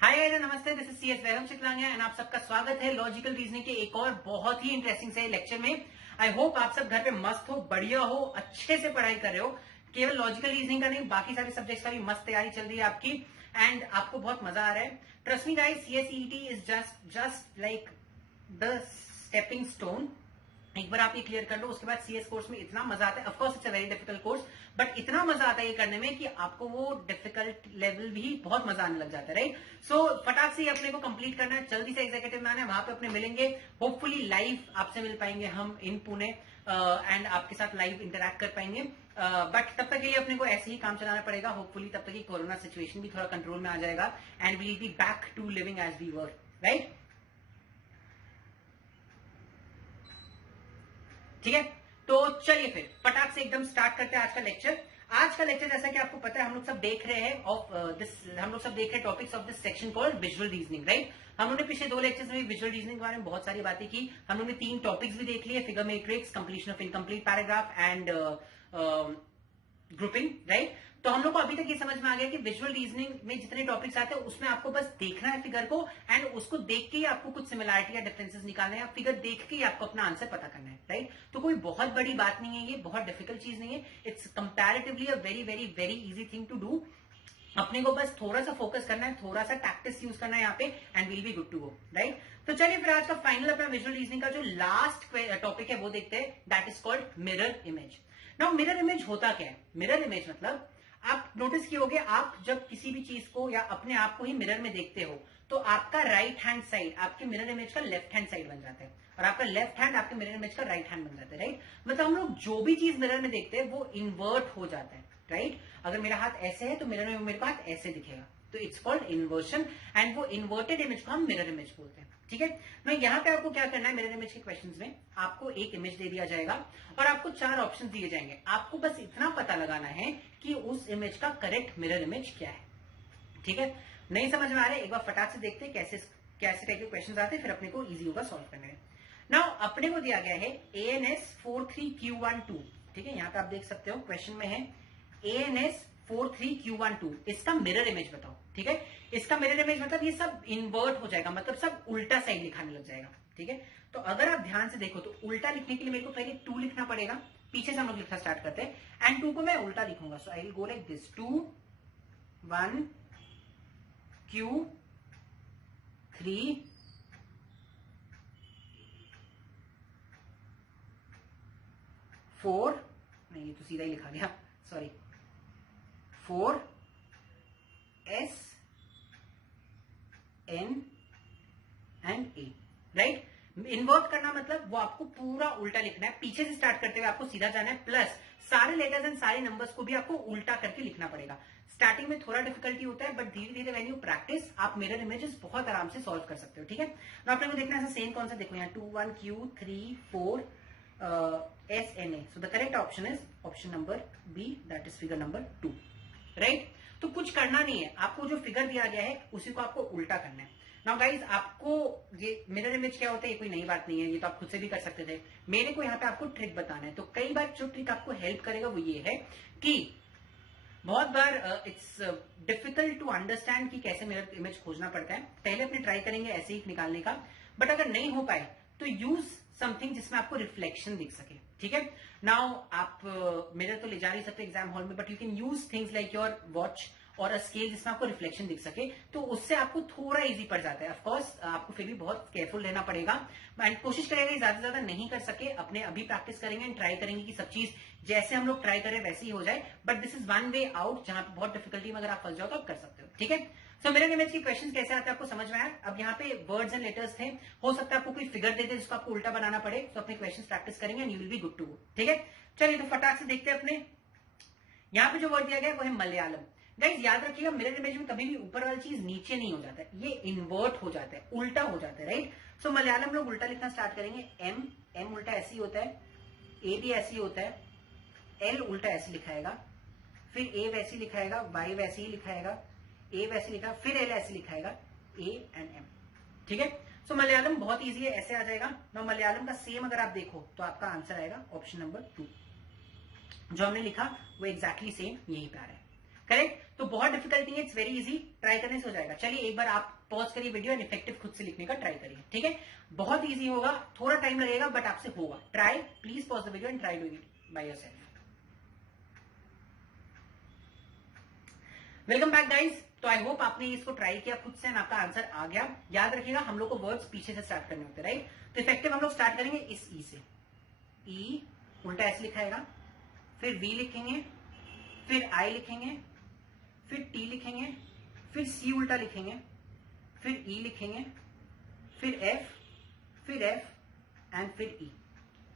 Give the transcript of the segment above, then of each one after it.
Hi guys, नमस्ते। This is CS Vaibhav Chitlangia and आप सबका स्वागत है लॉजिकल रीजनिंग के एक और बहुत ही इंटरेस्टिंग से लेक्चर में। आई होप आप सब घर पे मस्त हो, बढ़िया हो, अच्छे से पढ़ाई कर रहे हो। केवल लॉजिकल रीजनिंग का नहीं, बाकी सारे सब्जेक्ट्स का भी मस्त तैयारी चल रही है आपकी एंड आपको बहुत मजा आ रहा है। Trust me guys, CSET is just like the stepping stone. एक बार आप ये क्लियर कर लो, उसके बाद सीएस कोर्स में इतना मजा आता है। Of course it's a very difficult course, but इतना मजा आता है ये करने में कि आपको वो डिफिकल्ट लेवल भी बहुत मजा आने लग जाता है, राइट। सो फटाक से अपने को कंप्लीट करना है, जल्दी से एग्जीक्यूटिव में आना है, वहां पे अपने मिलेंगे। होपफुली लाइव आपसे मिल पाएंगे हम इन पुणे एंड आपके साथ लाइव इंटरैक्ट कर पाएंगे। बट तब तक के लिए अपने को ऐसे ही काम चलाना पड़ेगा। होपफुली तब तक कोरोना सिचुएशन भी थोड़ा कंट्रोल में आ जाएगा and we will be back to living as we were, right. ठीक है, तो चलिए फिर फटाक से एकदम स्टार्ट करते हैं आज का लेक्चर। आज का लेक्चर जैसा कि आपको पता है, हम लोग सब देख रहे हैं हम लोग सब देख रहे हैं topics of this section called visual reasoning, right. हम लोगने पिछले 2 लेक्चर्स में विजुअल रीजनिंग के बारे में बहुत सारी बातें की। हम लोग ने 3 टॉपिक्स भी देख लिए, figure matrix, completion of incomplete paragraph and grouping, right. तो हम लोग को अभी तक ये समझ में आ गया कि विजुअल रीजनिंग में जितने टॉपिक्स आते हैं उसमें आपको बस देखना है फिगर को एंड उसको देख के ही आपको कुछ सिमिलरिटी या डिफरेंसेस निकालने हैं, फिगर देख के ही आपको अपना आंसर पता करना है, राइट। तो कोई बहुत बड़ी बात नहीं है, ये बहुत डिफिकल्ट चीज नहीं है। It's comparatively a very very very easy thing to do. अपने को बस थोड़ा सा फोकस करना है, थोड़ा सा टैक्टिस यूज करना है यहाँ पे and will be good to go, right. तो चलिए फिर आज का फाइनल अपना विजुअल रीजनिंग का जो लास्ट टॉपिक है वो देखते हैं, that is called mirror image. Now mirror image होता क्या है? मिरर इमेज मतलब आप नोटिस किए होंगे, आप जब किसी भी चीज को या अपने आप को ही मिरर में देखते हो तो आपका राइट हैंड साइड आपके मिरर इमेज का लेफ्ट हैंड साइड बन जाता है और आपका लेफ्ट हैंड आपके मिरर इमेज का राइट हैंड बन जाता है, राइट। मतलब हम लोग जो भी चीज मिरर में देखते हैं वो इन्वर्ट हो जाता है, राइट। अगर मेरा हाथ ऐसे है तो मिरर में मेरे को हाथ ऐसे दिखेगा, तो इट्स कॉल्ड इन्वर्शन एंड वो इन्वर्टेड इमेज को हम मिरर इमेज बोलते हैं, ठीक है। मैं यहाँ पे आपको क्या करना है, मिरर इमेज के क्वेश्चंस में आपको एक इमेज दे दिया जाएगा और आपको 4 ऑप्शन दिए जाएंगे। आपको बस इतना पता लगाना है कि उस इमेज का करेक्ट मिरर इमेज क्या है, ठीक है। नहीं समझ में आ रहा है, एक बार फटाक से देखते हैं कैसे कैसे टाइप के क्वेश्चन आते हैं, फिर अपने को इजी होगा सॉल्व करने में। नाउ अपने को दिया गया है ANS 43Q12, ठीक है। यहाँ पे आप देख सकते हो क्वेश्चन में है ANS 43Q12, इसका मिरर इमेज बताओ, ठीक है। इसका मिरर इमेज मतलब ये सब इन्वर्ट हो जाएगा, मतलब सब उल्टा साइड लिखाने लग जाएगा, ठीक है। तो अगर आप ध्यान से देखो तो उल्टा लिखने के लिए मेरे को पहले 2 लिखना पड़ेगा। पीछे से हम लोग लिखना स्टार्ट करते हैं एंड 2 को मैं उल्टा लिखूंगा, so I will go like this 2 1 Q 3 4, नहीं ये तो सीधा ही लिखा गया, sorry, 4 S N and A, right. Invert करना मतलब वो आपको पूरा उल्टा लिखना है, पीछे से स्टार्ट करते हुए आपको सीधा जाना है, प्लस सारे लेटर्स एंड सारे नंबर्स को भी आपको उल्टा करके लिखना पड़ेगा। स्टार्टिंग में थोड़ा डिफिकल्टी होता है बट धीरे धीरे व्हेन यू प्रैक्टिस आप मिरर इमेजेस बहुत आराम से सॉल्व कर सकते हो, ठीक है। तो आपने को देखना है सेम कौन सा, देखो यहाँ 2 1 Q 3 4 S N A, so the correct option is option number B, that is figure number 2, right. तो कुछ करना नहीं है, आपको जो फिगर दिया गया है उसी को आपको उल्टा करना है। नाउ गाइज, आपको ये मिरर इमेज क्या होता है ये कोई नई बात नहीं है, ये तो आप खुद से भी कर सकते थे। मेरे को यहाँ पे आपको ट्रिक बताना है, तो कई बार जो ट्रिक आपको हेल्प करेगा वो ये है कि बहुत बार इट्स डिफिकल्ट टू अंडरस्टैंड कि कैसे मिरर इमेज खोजना पड़ता है। पहले अपने ट्राई करेंगे ऐसे ही निकालने का, बट अगर नहीं हो पाए तो यूज समथिंग जिसमें आपको रिफ्लेक्शन दिख सके, ठीक है। नाउ आप मिरर तो ले जा नहीं सकते एग्जाम हॉल में, but you can use things like your watch और स्केल जिसमें आपको रिफ्लेक्शन दिख सके, तो उससे आपको थोड़ा इजी पड़ जाता है। ऑफकोर्स आपको फिर भी बहुत केयरफुल रहना पड़ेगा एंड कोशिश करेंगे ज्यादा से ज्यादा नहीं कर सके, अपने अभी प्रैक्टिस करेंगे एंड ट्राई करेंगे कि सब चीज जैसे हम लोग ट्राई करें वैसे ही हो जाए, but this is one way out, जहां पे बहुत डिफिकल्टी में अगर आप फंस जाओ तो आप कर सकते हो, ठीक है। सो मिरर इमेज के क्वेश्चन कैसे आते हैं आपको समझ में आया। अब यहाँ पे वर्ड्स एंड लेटर्स थे, हो सकता है आपको कोई फिगर दे दे जिसको आपको उल्टा बनाना पड़े, तो अपने क्वेश्चन प्रैक्टिस करेंगे and you will be good to go, ठीक है। चलिए तो फटाक से देखते हैं अपने यहाँ पे जो वर्ड दिया गया है वो है मलयालम। गाइस याद रखिएगा, मिरर इमेज में कभी भी ऊपर वाली चीज नीचे नहीं हो जाता है, ये इन्वर्ट हो जाता है, उल्टा हो जाता है, राइट। सो मलयालम लोग उल्टा लिखना स्टार्ट करेंगे। एम उल्टा ऐसे ही होता है, ए भी ऐसे ही होता है, एल उल्टा ऐसे लिखाएगा, फिर ए वैसे ही लिखाएगा, वाई वैसे ही लिखाएगा, ए वैसे लिखा, फिर एल ऐसे लिखाएगा, ए एंड एम, ठीक है। सो मलयालम बहुत ईजी है, ऐसे आ जाएगा ना। मलयालम का सेम अगर आप देखो तो आपका आंसर आएगा ऑप्शन नंबर 2, जो हमने लिखा वो एग्जैक्टली सेम यहीं पे आ रहा है, करेक्ट। तो बहुत डिफिकल्ट नहीं है, इट्स वेरी इजी, ट्राई करने से हो जाएगा। चलिए एक बार आप पॉज करिए वीडियो एंड इफेक्टिव खुद से लिखने का ट्राई करिए, ठीक है। बहुत इजी होगा, थोड़ा टाइम लगेगा बट आपसे होगा। Try, please pause the video and try doing it by yourself. Welcome back guys. तो आई होप आपने इसको ट्राई किया खुद से एंड आपका आंसर आ गया। याद रखिएगा हम लोग को वर्ड्स पीछे से स्टार्ट करने होते हैं, राइट। तो इफेक्टिव हम लोग स्टार्ट करेंगे इस ई से। ई उल्टा ऐसे लिखाएगा, फिर वी लिखेंगे, फिर आई लिखेंगे, फिर टी लिखेंगे, फिर सी उल्टा लिखेंगे, फिर ई लिखेंगे, फिर एफ एंड फिर ई,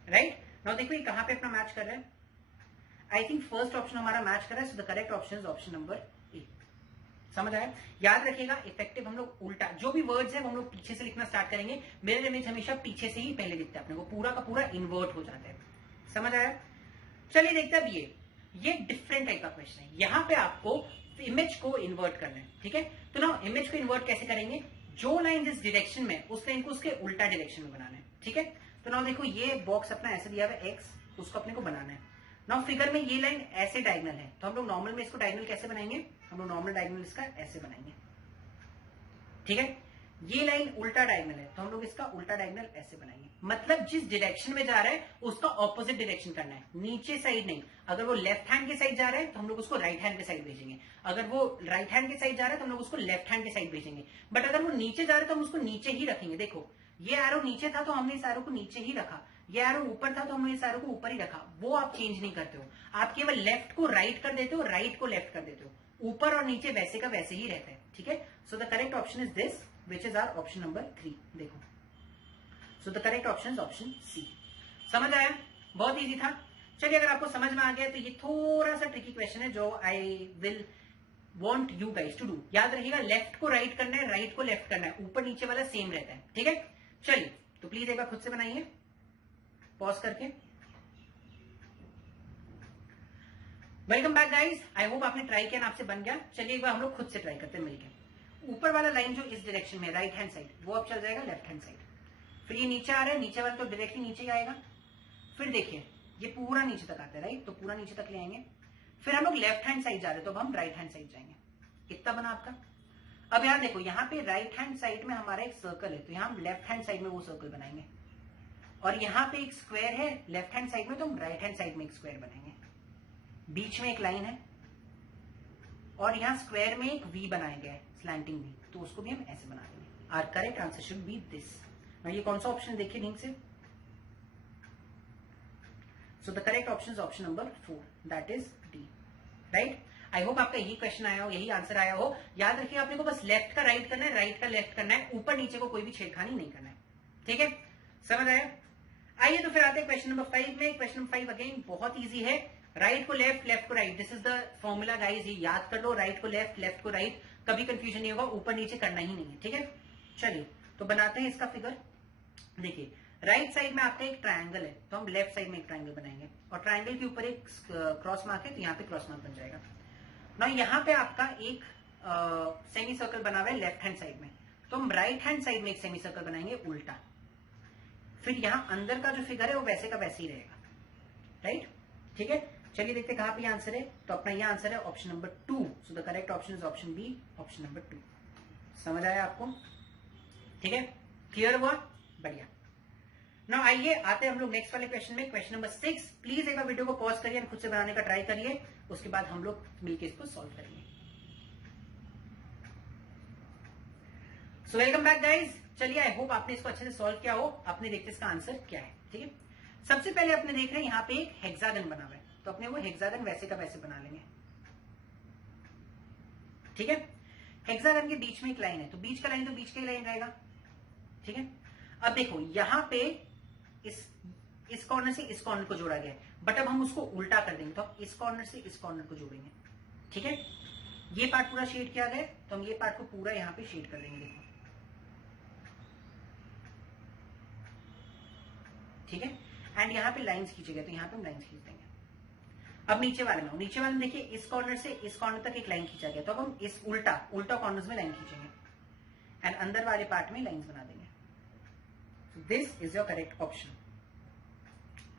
राइट। नाउ देखो ये कहां पे अपना मैच कर रहा है। आई थिंक फर्स्ट ऑप्शन हमारा मैच कर रहा है, so the correct option is option number A. समझ आया। याद रखिएगा इफेक्टिव हम लोग उल्टा जो भी वर्ड्स है वो हम लोग पीछे से लिखना स्टार्ट करेंगे। मिरर इमेज हमेशा पीछे से ही पहले दिखता है, अपने को पूरा का पूरा इन्वर्ट हो जाता है। समझ आया। चलिए देखते हैं अब ये डिफरेंट टाइप का क्वेश्चन है। यहां पे आपको इमेज को इन्वर्ट करना है, ठीक है। तो ना इमेज को इन्वर्ट कैसे करेंगे, जो लाइन जिस डायरेक्शन में उस लाइन को उसके उल्टा डायरेक्शन में बनाना है, ठीक है। तो ना देखो ये बॉक्स अपना ऐसे दिया हुआ है एक्स, उसको अपने को बनाना है। नाउ फिगर में ये लाइन ऐसे डायगोनल है, तो हम लोग नॉर्मल में इसको डायगोनल कैसे बनाएंगे, हम लोग नॉर्मल डायगोनल इसका ऐसे बनाएंगे, ठीक है। ये लाइन उल्टा डायगोनल है, तो हम लोग इसका उल्टा डायगोनल ऐसे बनाएंगे। मतलब जिस डायरेक्शन में जा रहा है उसका ऑपोजिट डायरेक्शन करना है, नीचे साइड नहीं। अगर वो लेफ्ट हैंड के साइड जा रहा है तो हम लोग उसको राइट हैंड के साइड भेजेंगे। अगर वो राइट हैंड के साइड जा रहा है तो हम लोग उसको लेफ्ट हैंड के साइड भेजेंगे। बट अगर वो नीचे जा रहा है तो हम उसको नीचे ही रखेंगे। देखो ये एरो नीचे था तो हमने इस एरो को नीचे ही रखा, ये एरो ऊपर था तो हमने इस एरो को ऊपर ही रखा। वो आप चेंज नहीं करते हो, आप केवल लेफ्ट को राइट कर देते हो, राइट को लेफ्ट कर देते हो। ऊपर और नीचे वैसे का वैसे ही रहता है, ठीक है। So the correct option is this which is our option number 3। देखो so the correct option is option C. समझ आया, बहुत इजी था। चलिए अगर आपको समझ में आ गया तो ये थोड़ा सा ट्रिकी क्वेश्चन है जो I will want you guys to do. याद रखिएगा लेफ्ट को राइट करना है, राइट को लेफ्ट करना है, ऊपर नीचे वाला सेम रहता है, ठीक है। चलिए तो प्लीज एक बार खुद से बनाइए पॉज करके। Welcome back guys, I hope आपने ट्राई किया ना, आपसे बन गया। चलिए एक बार हम लोग खुद से ट्राई करते हैं मिलकर। ऊपर वाला लाइन जो इस डायरेक्शन में राइट हैंड साइड, वो अब चल जाएगा लेफ्ट हैंड साइड। फिर ये नीचे आ रहा है, नीचे वाला तो डायरेक्टली नीचे ही आएगा। फिर देखिए ये पूरा नीचे तक आता है, राइट, तो पूरा नीचे तक ले आएंगे। फिर हम लोग लेफ्ट हैंड साइड जा रहे हैं तो अब हम राइट हैंड साइड जाएंगे। कितना बना आपका। अब यार देखो यहाँ पे राइट हैंड साइड में हमारा एक सर्कल है, तो यहाँ हम लेफ्ट हैंड साइड में वो सर्कल बनाएंगे। और यहाँ पे एक स्क्वायर है लेफ्ट हैंड साइड में, तो हम राइट हैंड साइड में एक स्क्वायर बनाएंगे। बीच में एक लाइन है और यहाँ स्क्वायर में एक वी बनाया गया है, स्लैंटिंग वी, तो उसको भी हम ऐसे बना देंगे। Our correct answer should be this. ये कौन सा ऑप्शन देखिए ढंग से। So the correct option is option number 4, that is D, right. I hope आपका यही क्वेश्चन आया हो, यही आंसर आया हो। याद रखिए आपने को बस लेफ्ट का राइट करना है, राइट का लेफ्ट करना है, ऊपर नीचे को कोई भी छेड़खानी नहीं करना है, ठीक है। समझ आया। आइए तो फिर आते हैं क्वेश्चन नंबर 5 में। क्वेश्चन नंबर 5 अगेन बहुत इजी है। राइट को लेफ्ट, लेफ्ट को right, this is the formula guys, ये याद कर लो। राइट को लेफ्ट, लेफ्ट को राइट, कभी कंफ्यूजन नहीं होगा, ऊपर नीचे करना ही नहीं है, ठीक है। चलिए तो बनाते हैं इसका फिगर। देखिए राइट साइड में आपका एक ट्रायंगल है, तो हम लेफ्ट साइड में एक ट्रायंगल बनाएंगे और ट्रायंगल के ऊपर एक क्रॉस मार्क है, तो यहाँ पे क्रॉस मार्क बन जाएगा ना। यहाँ पे आपका एक सेमी सर्कल बना हुआ है लेफ्ट हैंड साइड में, तो हम राइट हैंड साइड में एक सेमी सर्कल बनाएंगे उल्टा। फिर यहाँ अंदर का जो फिगर है वो वैसे का वैसे ही रहेगा, राइट, ठीक है। चलिए देखते हैं कहां पे आंसर है। तो अपना यह आंसर है option number 2। So the correct option is option B, option number 2। समझ आया आपको, ठीक है, क्लियर हुआ, बढ़िया। नाउ आइए आते हैं हम लोग नेक्स्ट वाले क्वेश्चन में, क्वेश्चन नंबर 6। प्लीज एक बार वीडियो को पॉज करिए और खुद से बनाने का ट्राई करिए, उसके बाद हम लोग मिलकर इसको सॉल्व करेंगे। So welcome back guys. चलिए आई होप आपने इसको अच्छे से सॉल्व किया हो। आपने देखते इसका आंसर क्या है, ठीक है। सबसे पहले अपने देख रहे हैं यहाँ पे एक हेक्सागन बना हुआ है, तो अपने वो हेक्सागन वैसे का वैसे बना लेंगे, ठीक है। हेक्सागन के बीच में एक लाइन है, तो बीच का लाइन तो बीच का ही लाइन रहेगा, ठीक है। अब देखो यहाँ पे इस कॉर्नर से इस कॉर्नर को जोड़ा गया है, बट अब हम उसको उल्टा कर देंगे, तो हम इस कॉर्नर से इस कॉर्नर को जोड़ेंगे, ठीक है। ये पार्ट पूरा शेड किया गया, तो हम ये पार्ट को पूरा यहाँ पे शेड कर देंगे, देखो, ठीक है। एंड यहाँ पे लाइंस खींचे गए, तो यहाँ पे हम लाइंस खींच देंगे। अब नीचे वाले में, नीचे वाले में देखिए इस कॉर्नर से इस कॉर्नर तक एक लाइन खींचा गया, तो अब हम इस उल्टा कॉर्नर्स में लाइन खींचेंगे एंड अंदर वाले पार्ट में लाइंस बना देंगे। This is your correct option,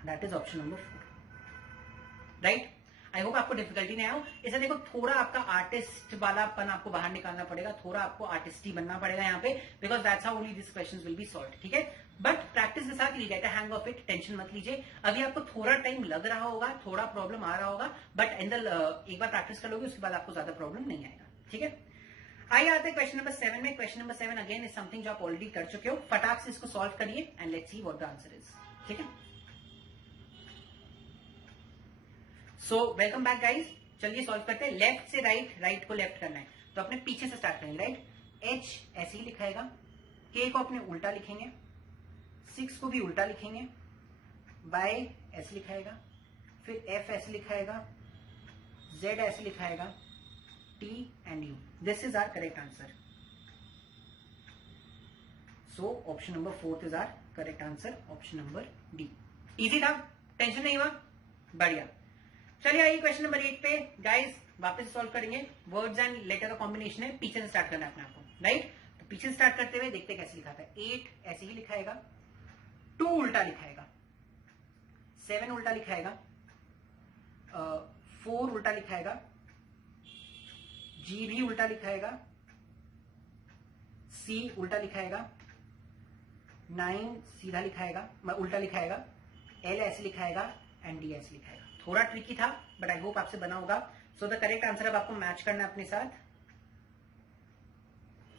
that is option number 4, right. I hope आपको डिफिकल्टी नहीं आया हो। इसे देखो थोड़ा आपका आर्टिस्ट वालापन आपको बाहर निकालना पड़ेगा, थोड़ा आपको आर्टिस्टी बनना पड़ेगा यहाँ पे, because that's how only this questions will be solved, ठीक है। बट प्रैक्टिस के साथ you get a hang of it, tension मत लीजिए। अभी आपको थोड़ा टाइम लग रहा होगा, थोड़ा प्रॉब्लम आ रहा होगा, बट इन द एक बार प्रैक्टिस कर लोगे उसके बाद आपको ज्यादा प्रॉब्लम नहीं आएगा, ठीक है। आइए आते हैं क्वेश्चन नंबर 7 में। Question number 7 again is something जो आप ऑलरेडी कर चुके हो। फटाक से इसको सॉल्व करिए and let's see what the answer is, ठीक है। सो वेलकम बैक गाइस, चलिए सॉल्व करते हैं। लेफ्ट से राइट, राइट को लेफ्ट करना है तो अपने पीछे से स्टार्ट करेंगे, राइट। H ऐसे ही लिखाएगा, K को अपने उल्टा लिखेंगे, 6 को भी उल्टा लिखेंगे, Y ऐसे लिखाएगा, फिर F ऐसे लिखाएगा, Z ऐसे लिखाएगा, T and U। This is our correct answer. So option number 4 is our correct answer, option number D. Easy था, टेंशन नहीं हुआ, बढ़िया। चलिए आइए क्वेश्चन नंबर 8 पे गाइस, वापस सॉल्व करेंगे। वर्ड्स एंड लेटर का कॉम्बिनेशन है, पीछे से स्टार्ट करना है अपने आपको, राइट। तो पीछे से स्टार्ट करते हुए देखते कैसे लिखा था। 8 ऐसे ही लिखाएगा, 2 उल्टा लिखाएगा, 7 उल्टा लिखाएगा, 4 उल्टा लिखाएगा, G भी उल्टा लिखाएगा, C उल्टा लिखाएगा, 9 सीधा लिखाएगा, उल्टा लिखाएगा, L ऐसे लिखाएगा एंड D ऐसे लिखाएगा। थोड़ा ट्रिकी था बट आई होप आपसे बना होगा। सो द करेक्ट आंसर अब आपको मैच करना है अपने साथ।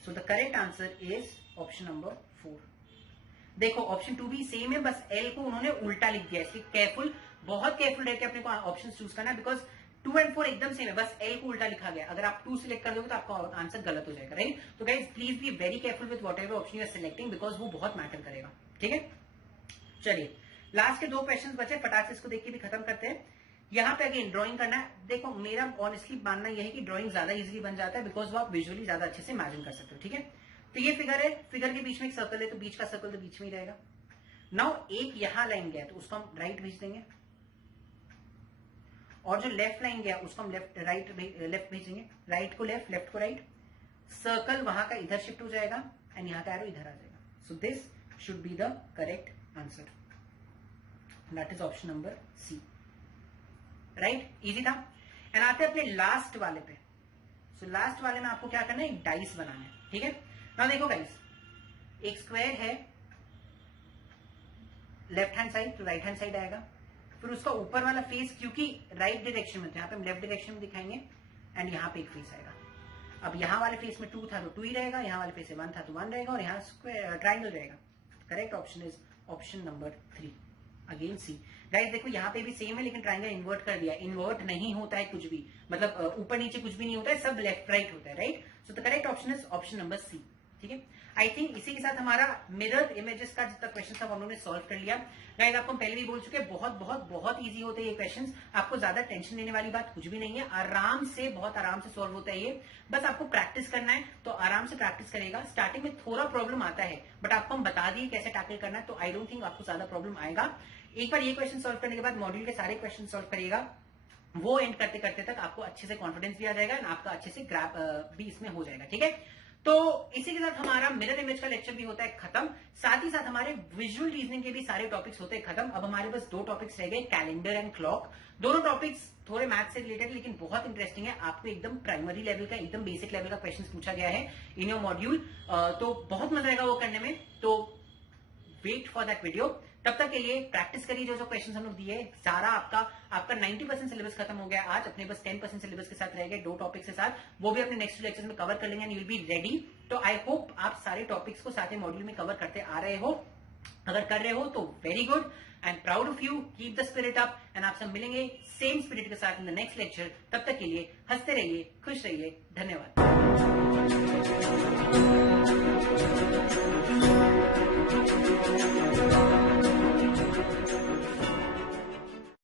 सो the correct answer is option number 4। देखो ऑप्शन 2 भी सेम है, बस L को उन्होंने उल्टा लिख दिया, इसलिए केयरफुल, बहुत केयरफुल रहकर अपने को ऑप्शन चूज करना है, बिकॉज 2 एंड 4 एकदम सेम है, बस L को उल्टा लिखा गया। अगर आप 2 सिलेक्ट कर दोगे तो आपका आंसर गलत हो जाएगा, राइट। तो guys please be very careful with whatever option you are selecting, because वो बहुत मैटर करेगा, ठीक है। चलिए लास्ट के 2 क्वेश्चन बचे, फटाक से इसको देख के भी खत्म करते हैं। यहाँ पे अगेन ड्राइंग करना है। देखो मेरा ऑनेस्टली मानना यह है कि ड्राइंग ज्यादा इजीली बन जाता है, बिकॉज वो आप विजुअली ज्यादा अच्छे से इमेजिन कर सकते हो, ठीक है। तो ये फिगर है, फिगर के बीच में एक सर्कल है, तो बीच का सर्कल तो बीच में ही रहेगा। नाउ एक यहां लाइन गया तो उसको हम राइट भेज देंगे, और जो लेफ्ट लाइन गया उसको हम लेफ्ट भेजेंगे, राइट को लेफ्ट, लेफ्ट को राइट। सर्कल वहां का इधर शिफ्ट हो जाएगा एंड यहाँ का एरो इधर आ जाएगा। So this should be the correct answer, that is option number C, right. Easy था। एंड आते हैं अपने लास्ट वाले पे। सो लास्ट वाले में आपको क्या करना है, एक डाइस बनाना है, ठीक है ना। देखो गाइस, एक स्क्वायर है, लेफ्ट हैंड साइड तो राइट हैंड साइड आएगा, फिर उसका ऊपर वाला फेस क्योंकि राइट डायरेक्शन में था, यहाँ पे हम लेफ्ट डायरेक्शन में दिखाएंगे, एंड यहाँ पे एक फेस आएगा। अब यहाँ वाले फेस में 2 था तो 2 ही रहेगा, यहाँ वाले फेस में 1 था तो 1 रहेगा, और यहाँ ट्राइंगल रहेगा। Correct option is option number 3, again C. Guys देखो यहाँ पे भी सेम है, लेकिन ट्राइंगल इन्वर्ट कर दिया। इन्वर्ट नहीं होता है कुछ भी, मतलब ऊपर नीचे कुछ भी नहीं होता है, सब लेफ्ट राइट होता है, right. So the correct option is option number C, ठीक है। आई थिंक इसी के साथ हमारा मिरर इमेजेस का जितना क्वेश्चन था हम लोगों ने सॉल्व कर लिया। गाइस आपको पहले भी बोल चुके हैं, बहुत बहुत बहुत इजी होते हैं ये क्वेश्चंस, आपको ज्यादा टेंशन लेने वाली बात कुछ भी नहीं है, आराम से, बहुत आराम से सॉल्व होता है ये। बस आपको प्रैक्टिस करना है, तो आराम से प्रैक्टिस करेगा। स्टार्टिंग में थोड़ा प्रॉब्लम आता है, बट आपको हम बता दिए कैसे टैकल करना है, तो आई डोंट थिंक आपको ज्यादा प्रॉब्लम आएगा। एक बार ये क्वेश्चन सॉल्व करने के बाद मॉड्यूल के सारे क्वेश्चन सॉल्व करिएगा, वो एंड करते करते तक आपको अच्छे से कॉन्फिडेंस भी आ जाएगा, एंड आपका अच्छे से ग्रैप भी इसमें हो जाएगा, ठीक है। तो इसी के साथ हमारा मिरर इमेज का लेक्चर भी होता है खत्म, साथ ही साथ हमारे विजुअल रीजनिंग के भी सारे टॉपिक्स होते हैं खत्म। अब हमारे पास 2 टॉपिक्स रह गए, कैलेंडर एंड क्लॉक। दोनों टॉपिक्स थोड़े मैथ से रिलेटेड लेकिन बहुत इंटरेस्टिंग है। आपको एकदम प्राइमरी लेवल का, एकदम बेसिक लेवल का क्वेश्चन पूछा गया है इन योर मॉड्यूल, तो बहुत मजा आएगा वो करने में। तो वेट फॉर दैट वीडियो। तब तक के लिए प्रैक्टिस करिए, जो जो क्वेश्चन हम लोग दिए। सारा आपका 90% सिलेबस खत्म हो गया आज, अपने बस 10% सिलेबस के साथ रह गए, 2 टॉपिक्स के साथ, वो भी अपने नेक्स्ट लेक्चर में कवर कर लेंगे and you will be ready. तो आई होप आप सारे टॉपिक्स को सारे मॉड्यूल में कवर करते आ रहे हो। अगर कर रहे हो तो very good and proud of you, keep the spirit up, and आपसे मिलेंगे सेम स्पिरिट के साथ इन द नेक्स्ट लेक्चर। तब तक के लिए हंसते रहिए, खुश रहिए, धन्यवाद।